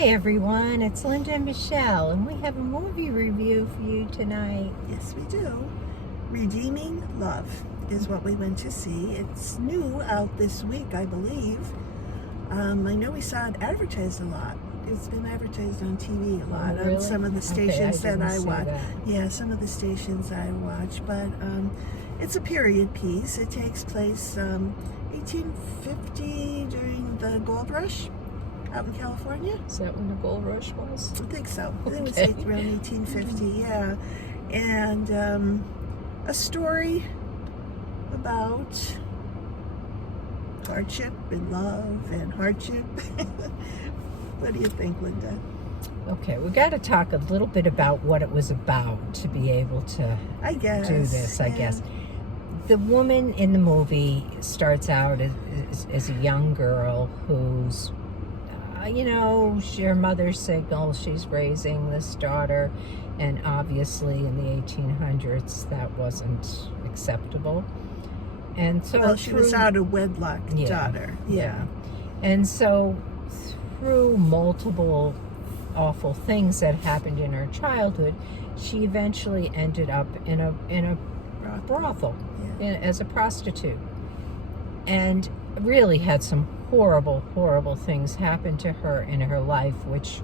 Hi everyone, it's Linda and Michelle, and we have a movie review for you tonight. Yes, we do. Redeeming Love is what we went to see. It's new out this week, I believe. I know we saw it advertised a lot. It's been advertised on TV a lot really? on some of the stations that I watch. That. Yeah, some of the stations I watch. But it's a period piece. It takes place 1850 during the gold rush out in California. Is that when the gold rush was? I think so. Okay. It was around 1850, yeah. And a story about hardship and love and hardship. What do you think, Linda? Okay, we got to talk a little bit about what it was about to be able to I guess, do this, I yeah. guess. The woman in the movie starts out as a young girl who's her mother's sick. She's raising this daughter, and obviously in the 1800s that wasn't acceptable. And so she was out of wedlock daughter. Yeah. And so through multiple awful things that happened in her childhood, she eventually ended up in a brothel as a prostitute, and really had some horrible things happen to her in her life, which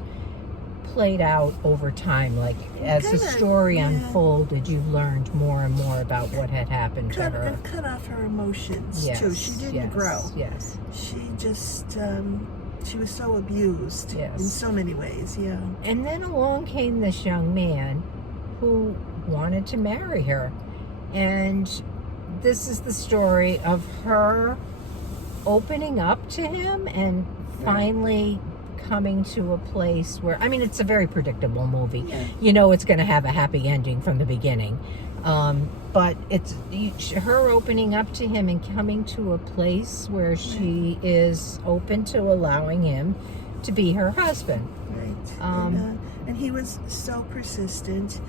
played out over time. Like, as the story unfolded, you learned more and more about what had happened to her. And cut off her emotions, too. She didn't grow. Yes. She just, she was so abused in so many ways, yeah. And then along came this young man who wanted to marry her. And this is the story of her opening up to him and finally coming to a place where, it's a very predictable movie. Yeah. You know it's going to have a happy ending from the beginning. But it's her opening up to him and coming to a place where she is open to allowing him to be her husband. Right. And he was so persistent.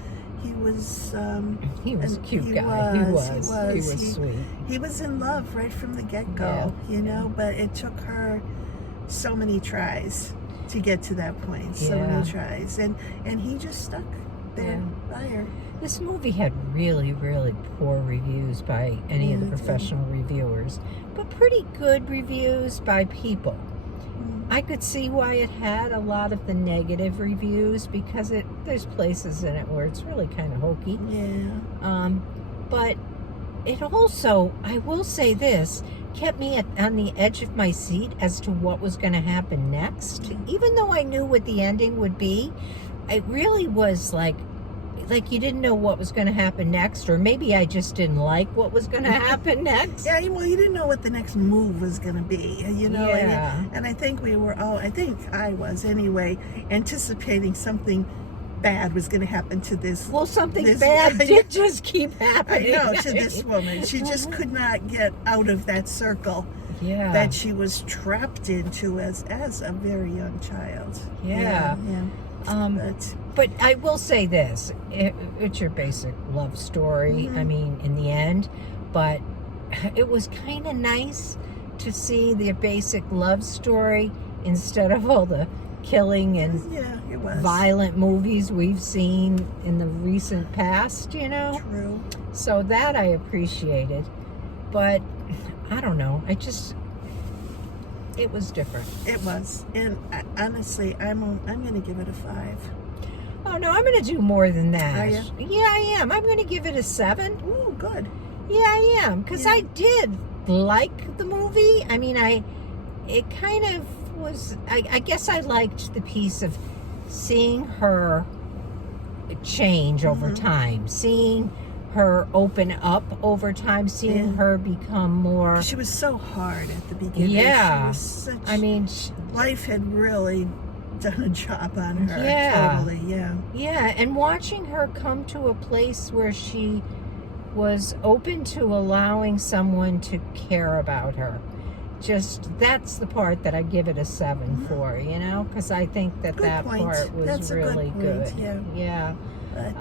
He was a cute guy. He was sweet. He was in love right from the get-go, but it took her so many tries to get to that point. So many tries. And he just stuck there by her. This movie had really poor reviews by any of the professional reviewers, but pretty good reviews by people. I could see why it had a lot of the negative reviews, because there's places in it where it's really kind of hokey. Yeah. But it also, I will say this, kept me on the edge of my seat as to what was going to happen next. Even though I knew what the ending would be, it really was like you didn't know what was going to happen next, or maybe I just didn't like what was going to happen next. Yeah, well, you didn't know what the next move was going to be, Yeah. And I think we were all, I think I was anyway, anticipating something bad was going to happen to this. Well, something bad did just keep happening. I know, to this woman. She just could not get out of that circle that she was trapped into as a very young child. Yeah. But I will say this, it's your basic love story, in the end, but it was kind of nice to see the basic love story instead of all the killing and violent movies we've seen in the recent past, True. So that I appreciated, but I don't know, it was different. It was, and honestly, I'm going to give it a 5. Oh no, I'm going to do more than that. Are you? Yeah, I am. I'm going to give it a 7. Ooh, good. Yeah, I am, because I did like the movie. It kind of was. I guess I liked the piece of seeing her change over time, seeing her open up over time, seeing her become more. She was so hard at the beginning. Yeah, she was such, life had really done a job on her. Totally. Yeah, and watching her come to a place where she was open to allowing someone to care about her. That's the part that I give it a 7 for, because I think that part was really good. Yeah. But,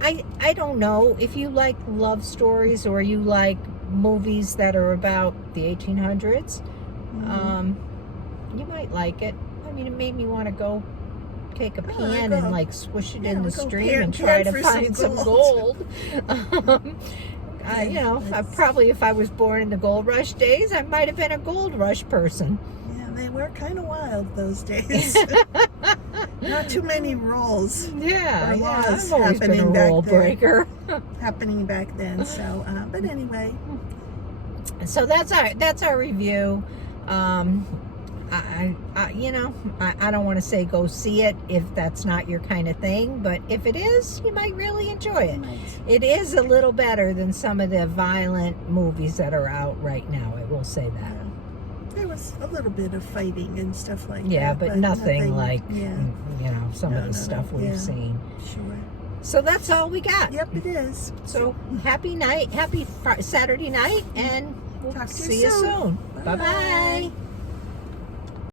I don't know if you like love stories or you like movies that are about the 1800s. You might like it. It made me want to go take a Oh, pan go. and like swish it Yeah, in the we go stream pan- and try pan to for find some some gold. gold. You know, probably if I was born in the gold rush days, I might have been a gold rush person. Yeah, they were kind of wild those days. Not too many rules Yeah, or laws I've always been a happening back rule there. breaker. Happening back then. So, but anyway, So that's our review. You know, I don't want to say go see it if that's not your kind of thing, but if it is, you might really enjoy it. It is a little better than some of the violent movies that are out right now. I will say that. There was a little bit of fighting and stuff like Yeah, that. but nothing like yeah, you know some of the No, stuff we've yeah. seen. Sure. So that's all we got. Yep, it is. So happy Saturday night, and we'll Talk to you see you soon. soon. Bye bye.